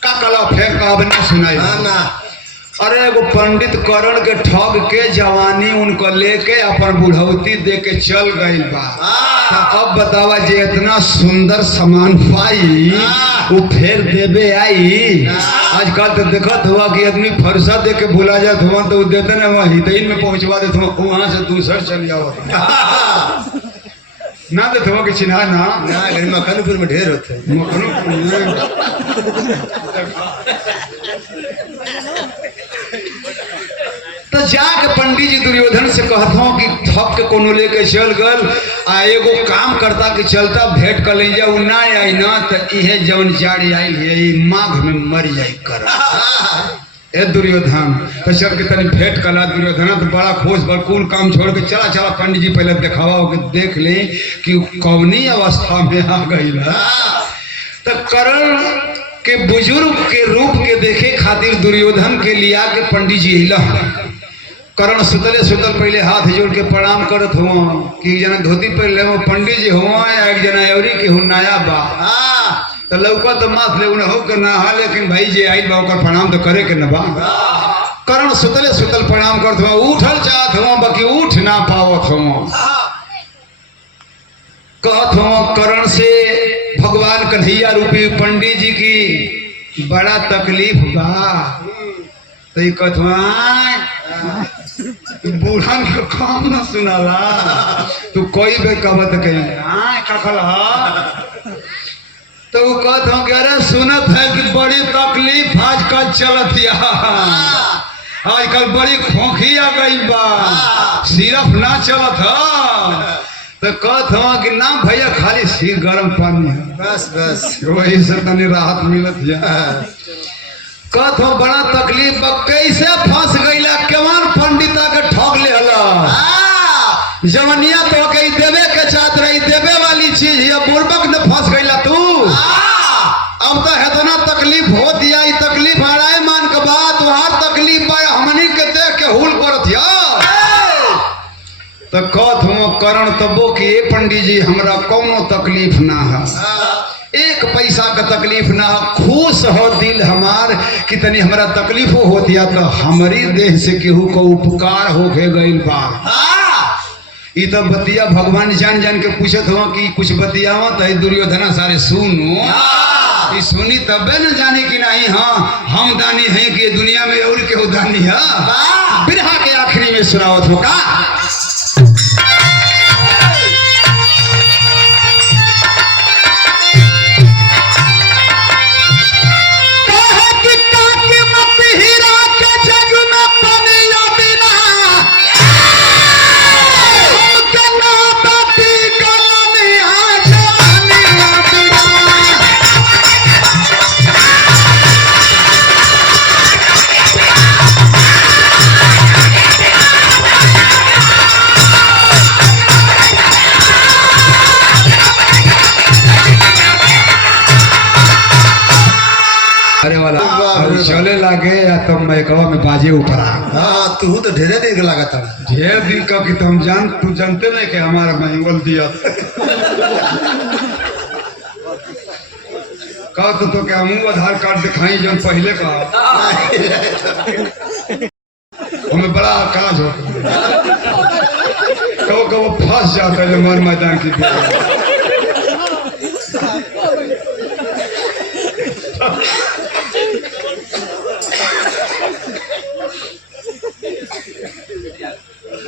का कला फेर का ना सुनाई ना अरे एगो पंडित करण के ठग के जवानी उनको लेके अपन बुढ़ौती दे के चल गई बा तो अब बतावा जे इतना सुंदर सामान पाई वो फिर देवे आई आजकल तो देखत हुआ कि आदमी फरसा दे के भुला जात हुआ तो देते ना वहाँ हितैन में पहुंचवा देते हुआ वहां से दूसर चल जाओ ना देते हुआ कि चिन्हा ना मखनपुर में ढेर होते तो जाके पंडित जी दुर्योधन से कहता हूँ कि थक के कोनो लेके चल गल आ एगो काम करता कि चलता भेंट कर ले जाऊ ना आई ना तो इहे जौन जाड़ी आई है माघ में मर जाई कर ए दुर्योधन तो चल के तनी भेंट कला दुर्योधन तो बड़ा खुश बड़कून काम छोड़ के चला चला पंडित जी पहले दिखावा के देख ले कि कौनी अवस्था में आ गई तो करण कि बुजुर्ग के रूप के देखे खातिर दुर्योधन के लिया के पंडित जी हिला करण सुतले सुतल पहले हाथ जोड़ के प्रणाम करत हुआ कि एक जना धोती पहले वो पंडित जी हुआ या एक जना अवरी के हुनाया बा तो लौका तो माथ ले उन्हें हो के ना हा लेकिन भाई जी आई बा ओकर प्रणाम तो करे के न बा करण सुतले सुतल प्रणाम करत हुआ उठल चाहत हुआ बाकी उठ ना पावत हुआ कहत हुआ करण से भगवान कन्हैया रूपी पंडित जी की बड़ा तकलीफ बा तो कहत हुआ बूढ़न का काम न सुनाला तू कोई बे कहत के कखल तो वो कहत हूँ कि अरे सुनत है कि बड़ी तकलीफ आजकल चलत आजकल बड़ी खोखी आ गई बा सिर्फ ना चलत है तो कहत हूँ कि ना भैया खाली सिर गर्म पानी है बस बस वही से तनी राहत मिलत है कहत हूँ बड़ा तकलीफ बा कैसे फंस गईला केवन पंडिता के ठग ले हला जवनिया तो कहीं देवे के चाहत रही देवे वाली चीज है बुर्बक न फंस गईला तू अब तो इतना तकलीफ हो दिया ये तकलीफ हराए मान के बात हर तकलीफ बा हमनी के देख के हुल करत या तो कहत हूँ करण तबो कि ए पंडित जी हमरा कोनो तकलीफ ना है एक पैसा का तकलीफ ना खुश हो दिल हमार कि तनी हमारा तकलीफ हो दिया तो हमारी देह से केहू को उपकार हो गई बा ई तो बतिया भगवान जान जान के पूछत हुआ कि कुछ बतियावा तो दुर्योधना सारे सुनो ई सुनी तबे न जाने कि नहीं हाँ हम दानी हैं कि दुनिया में और केहू दानी है बिरहा के आखिरी में सुनावत हो का चले लागे या तब मैकवा में बाजे ऊपर हाँ तू तो ढेरे दिन के लगा था ढेर दिन का कि तुम तू जानते नहीं कि हमारा महंगल दिया कहा तो क्या मुंह आधार कार्ड दिखाई जब पहले का हमें बड़ा आकाश होता कहो कहो फंस जाता है मर मैदान की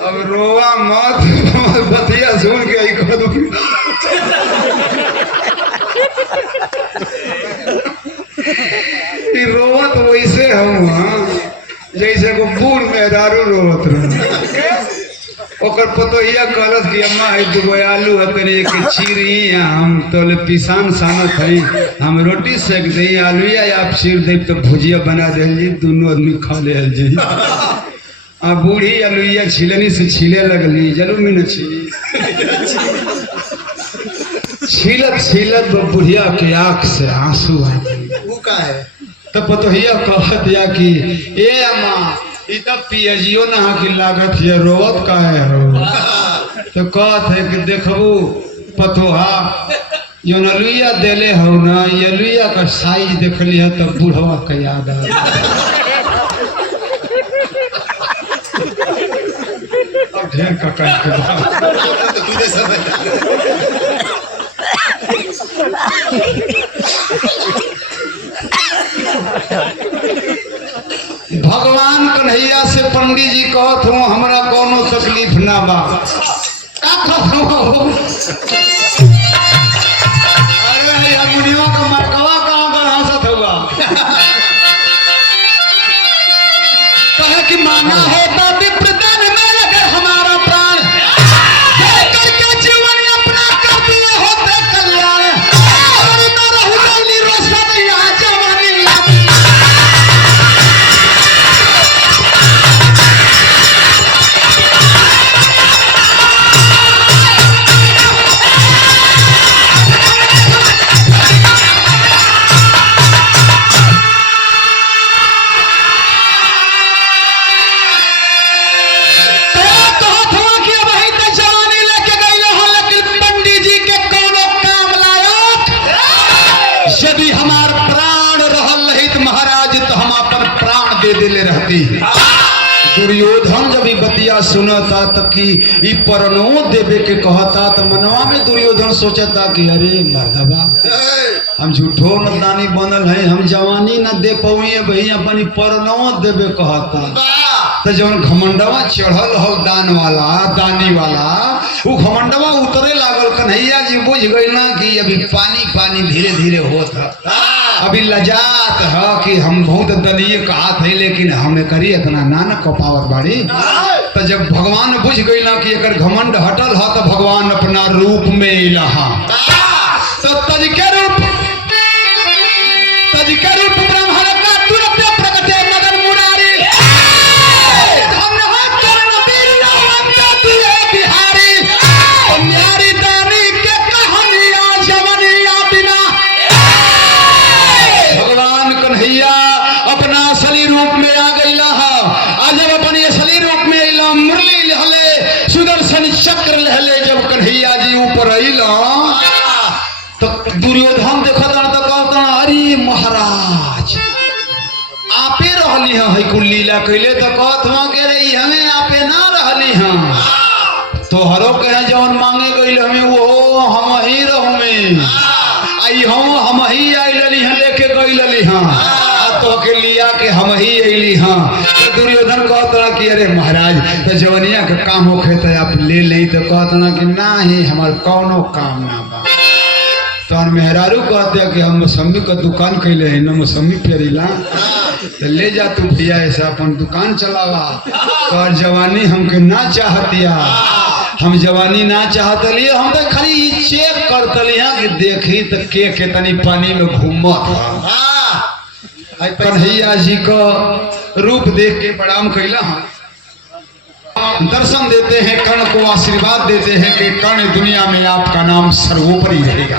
अब रोवा मत बतिया सुन के आई खुद रोवत तो वैसे हम जैसे को बूढ़ मेहरारू रोवत रहे ओकर पतोहिया कहलस कि अम्मा है दुगो आलू है तेरे एक चीरी हम तोले पिसान सानत है हम रोटी सेक दे आलू या आप चीर दे तो भुजिया बना दे जी दोनों आदमी खा ले जी आ बूढ़ी अलुइया छिलनी से छिले लगली जलू में न छिलत छिलत बुढ़िया के आंख से आंसू आ वो का है तो पतोहिया कह दिया कि ए अम्मा ई तो पियजियो ना की लागत है रोवत का है हो तो कहत है कि देखबू पतोहा यो नलुइया देले हो ना ये लुइया का साइज देखली है तो बूढ़वा का याद आ ढेर का भगवान कन्हैया से पंडित जी कहत हूँ हमरा कोनो तकलीफ ना बा अरे मुनियों का मरकवा कहाँ पर हंसत हुआ कहे कि माना होता विप्रदान में अगर हमारा प्राण करके जीवन अपना कर दिए होते कल्याण और न रहुली रोशन यहाँ जवानी कन्हैया सुनता त कि ई परनो देवे के कहता त मनवा में दुर्योधन सोचता कि अरे मर्दबा हम झूठो न दानी बनल है, हम जवानी न दे पौए भाई अपन ई परनो देवे कहता। तो जवन घमंडवा चढ़ल हो दान वाला दानी वाला वो घमंडवा उतरे लागल। कन्हैया जी बुझ गई ना कि अभी पानी पानी धीरे धीरे होत है, अभी लजात है कि हम बहुत दनीय कहत है लेकिन हमें करी इतना ना न कपावत बाड़ी। तो जब भगवान बुझ गई ना कि एकर घमंड हटल है तो भगवान अपना रूप में इलाहा। तो तज के रूप ब्रह्मण का तुरंत प्रकटे मदन मुरारी। भगवान कन्हैया अपना असली रूप में आ गई आज। जब अपनी असली रूप में अला मुरली लहले सुदर्शन चक्र लहले। जब कन्हैया जी ऊपर अला तो दुर्योधन देखता तो कहता अरे महाराज आपे रहली है कुल लीला कैले। तो कहत के रही हमें आपे ना रहली हैं तो हरो कहे जौन मांगे गई हमें वो हम ही रहू में आई हम ही आई लली हैं लेके गई लली हाँ तो के लिया के हम ही अली हाँ। तो दुर्योधन कहता कि अरे महाराज तो जवनिया का काम होखे तो आप ले ले। तो कहता कि ना ही हमार कौनो काम ना बा। तो मेहरारू कहते कि हम मौसमी का दुकान कैले है ना मौसमी पेरीला तो ले जा तू भैया ऐसा अपन दुकान चलावा। तो जवानी हमके ना चाहतिया, हम जवानी ना चाहतली, हम तो खाली चेक करतली कि देखी तो के तनी पानी में घूमत। कन्हैया जी का रूप देख के प्रणाम कैला दर्शन देते हैं, कर्ण को आशीर्वाद देते हैं कि कर्ण दुनिया में आपका नाम सर्वोपरि रहेगा।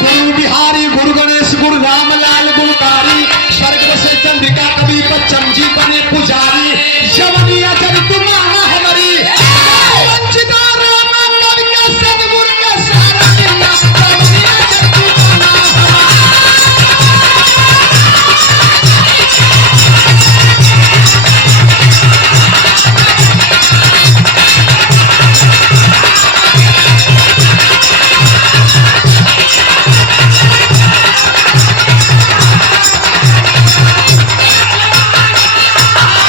गुरु बिहारी गुरु गणेश गुरु रामलाल गुरुकारी स्वर्ग से चंद्रिका कवि बच्चन जी बने पुजारी। जवनिया जब तुम